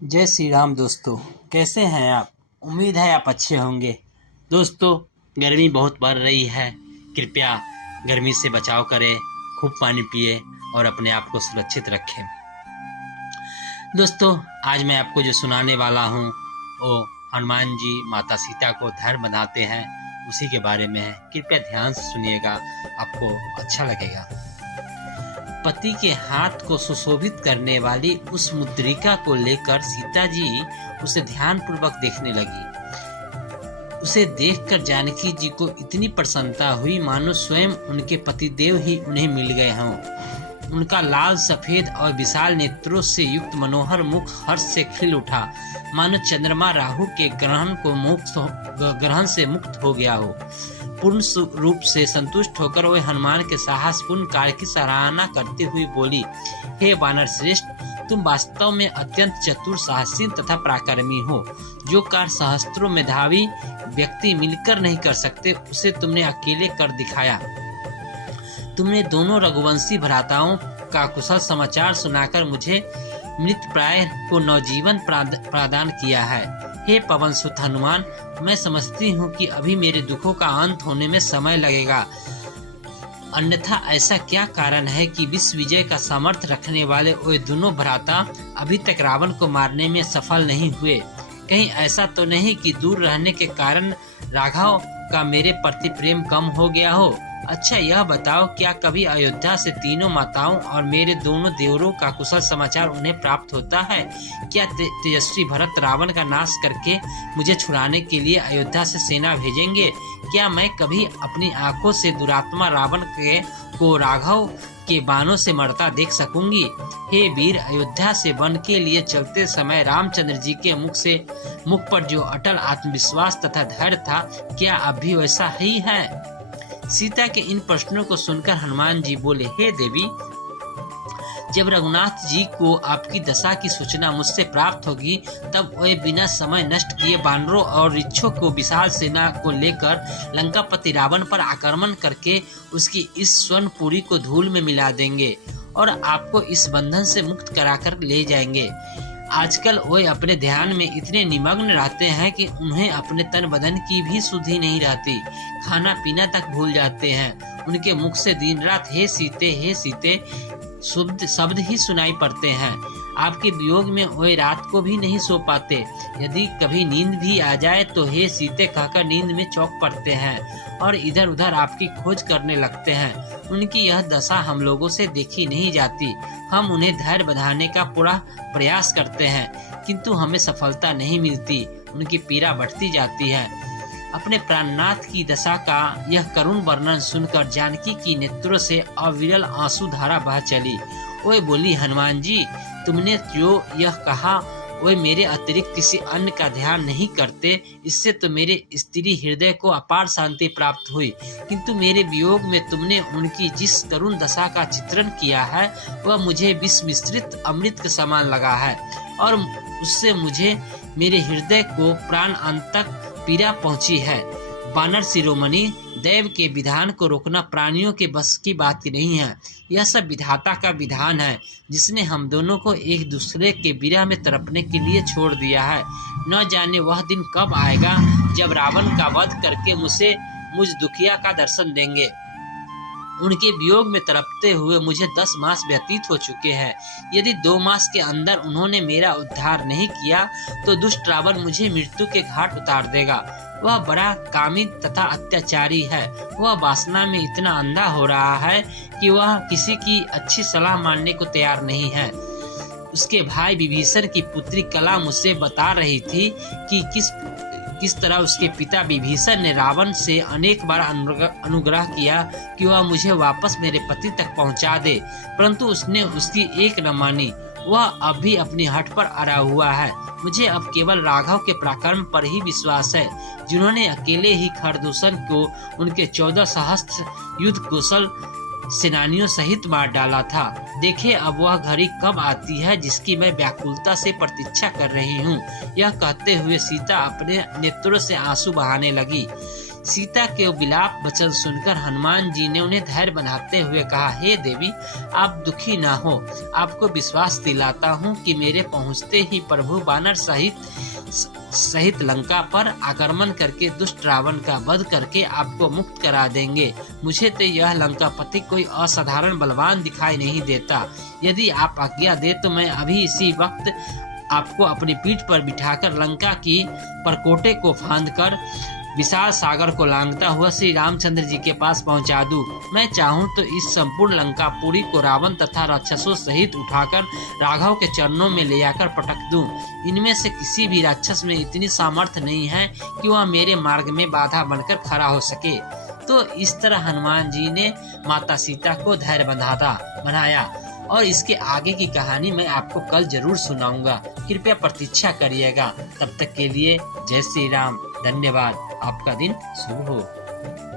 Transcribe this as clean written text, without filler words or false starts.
जय श्री राम दोस्तों। कैसे हैं आप? उम्मीद है आप अच्छे होंगे। दोस्तों, गर्मी बहुत बढ़ रही है। कृपया गर्मी से बचाव करें, खूब पानी पिए और अपने आप को सुरक्षित रखें। दोस्तों, आज मैं आपको जो सुनाने वाला हूँ वो हनुमान जी माता सीता को धैर्य बंधाते हैं, उसी के बारे में है। कृपया ध्यान से सुनिएगा, आपको अच्छा लगेगा। पति के हाथ को सुशोभित करने वाली उस मुद्रिका को लेकर सीता जी उसे ध्यानपूर्वक देखने लगी। उसे देखकर जानकी जी को इतनी प्रसन्नता हुई मानो स्वयं उनके पतिदेव ही उन्हें मिल गए हों। उनका लाल सफेद और विशाल नेत्रों से युक्त मनोहर मुख हर्ष से खिल उठा, मानो चंद्रमा राहु के ग्रहण से मुक्त हो गया हो। पूर्ण रूप से संतुष्ट होकर वह हनुमान के साहसपूर्ण कार्य की सराहना करते हुए बोली, हे वानर श्रेष्ठ, तुम वास्तव में अत्यंत चतुर, साहसी तथा पराक्रमी हो। जो कार्य सहस्त्रों मेधावी व्यक्ति मिलकर नहीं कर सकते, उसे तुमने अकेले कर दिखाया। तुमने दोनों रघुवंशी भ्राताओं का कुशल समाचार सुनाकर मुझे मृत प्राय को नवजीवन प्रदान किया है। हे पवन सुत हनुमान, मैं समझती हूँ कि अभी मेरे दुखों का अंत होने में समय लगेगा, अन्यथा ऐसा क्या कारण है कि विश्व विजय का सामर्थ्य रखने वाले वे दोनों भ्राता अभी तक रावण को मारने में सफल नहीं हुए? कहीं ऐसा तो नहीं कि दूर रहने के कारण राघव का मेरे प्रति प्रेम कम हो गया हो? अच्छा, यह बताओ, क्या कभी अयोध्या से तीनों माताओं और मेरे दोनों देवरों का कुशल समाचार उन्हें प्राप्त होता है? क्या तेजस्वी भरत रावण का नाश करके मुझे छुड़ाने के लिए अयोध्या से सेना भेजेंगे? क्या मैं कभी अपनी आंखों से दुरात्मा रावण को राघव के बाणों से मरता देख सकूंगी? हे वीर, अयोध्या से वन के लिए चलते समय रामचंद्र जी के मुख पर जो अटल आत्मविश्वास तथा धैर्य था, क्या अब भी वैसा ही है? सीता के इन प्रश्नों को सुनकर हनुमान जी बोले, हे देवी, जब रघुनाथ जी को आपकी दशा की सूचना मुझसे प्राप्त होगी, तब वे बिना समय नष्ट किए वानरों और ऋक्षों को विशाल सेना को लेकर लंकापति रावण पर आक्रमण करके उसकी इस स्वर्णपुरी को धूल में मिला देंगे और आपको इस बंधन से मुक्त कराकर ले जाएंगे। आजकल वे अपने ध्यान में इतने निमग्न रहते हैं कि उन्हें अपने तन बदन की भी सुधि नहीं रहती, खाना पीना तक भूल जाते हैं। उनके मुख से दिन रात हे सीते शब्द ही सुनाई पड़ते हैं। आपके वियोग में वे रात को भी नहीं सो पाते। यदि कभी नींद भी आ जाए तो हे सीते कहकर नींद में चौंक पड़ते हैं और इधर उधर आपकी खोज करने लगते हैं। उनकी यह दशा हम लोगों से देखी नहीं जाती। हम उन्हें धैर्य बंधाने का पूरा प्रयास करते हैं, किंतु हमें सफलता नहीं मिलती। उनकी पीड़ा बढ़ती जाती है। अपने प्राणनाथ की दशा का यह करुण वर्णन सुनकर जानकी की नेत्रों से अविरल आंसू धारा बह चली। वो बोली, हनुमान जी, तुमने जो यह कहा वे मेरे अतिरिक्त किसी अन्य का ध्यान नहीं करते। इससे तो मेरे स्त्री हृदय को अपार शांति प्राप्त हुई, किंतु मेरे वियोग में तुमने उनकी जिस करुण दशा का चित्रण किया है, वह मुझे विष मिश्रित अमृत के समान लगा है और उससे मुझे मेरे हृदय को प्राण अंत तक पीड़ा पहुंची है। वानर शिरोमणि, दैव के विधान को रोकना प्राणियों के बस की बात नहीं है। यह सब विधाता का विधान है, जिसने हम दोनों को एक दूसरे के विरह में तड़पने के लिए छोड़ दिया है। न जाने वह दिन कब आएगा जब रावण का वध करके मुझ दुखिया का दर्शन देंगे। उनके वियोग में तड़पते हुए मुझे 10 मास व्यतीत हो चुके हैं। यदि 2 मास के अंदर उन्होंने मेरा उद्धार नहीं किया तो दुष्ट रावण मुझे मृत्यु के घाट उतार देगा। वह बड़ा कामी तथा अत्याचारी है। वह वासना में इतना अंधा हो रहा है कि वह किसी की अच्छी सलाह मानने को तैयार नहीं है। उसके भाई विभीषण की पुत्री कला मुझसे बता रही थी कि किस तरह उसके पिता विभीषण ने रावण से अनेक बार अनुग्रह किया कि वह मुझे वापस मेरे पति तक पहुंचा दे, परंतु उसने उसकी एक न मानी। वह अब भी अपनी हट पर अड़ा हुआ है। मुझे अब केवल राघव के पराक्रम पर ही विश्वास है, जिन्होंने अकेले ही खरदूषण को उनके 14 सहस्त्र युद्ध कुशल सेनानियों सहित मार डाला था। देखे अब वह घड़ी कब आती है जिसकी मैं व्याकुलता से प्रतीक्षा कर रही हूँ। यह कहते हुए सीता अपने नेत्रों से आंसू बहाने लगी। सीता के विलाप वचन सुनकर हनुमान जी ने उन्हें धैर्य बनाते हुए कहा, हे देवी, आप दुखी ना हो। आपको विश्वास दिलाता हूँ कि मेरे पहुँचते ही प्रभु वानर सहित लंका पर आक्रमण करके दुष्ट रावण का वध करके आपको मुक्त करा देंगे। मुझे तो यह लंकापति कोई असाधारण बलवान दिखाई नहीं देता। यदि आप आज्ञा दे तो मैं अभी इसी वक्त आपको अपनी पीठ पर बिठाकर लंका की परकोटे को फांदकर विशाल सागर को लांघता हुआ श्री रामचंद्र जी के पास पहुंचा दूं। मैं चाहूं तो इस संपूर्ण लंकापुरी को रावण तथा राक्षसों सहित उठाकर राघव के चरणों में ले आकर पटक दूं। इनमें से किसी भी राक्षस में इतनी सामर्थ्य नहीं है कि वह मेरे मार्ग में बाधा बनकर खड़ा हो सके। तो इस तरह हनुमान जी ने माता सीता को धैर्य बनाया और इसके आगे की कहानी मैं आपको कल जरूर सुनाऊंगा। कृपया प्रतीक्षा करिएगा। तब तक के लिए जय श्री राम। धन्यवाद। आपका दिन शुभ हो।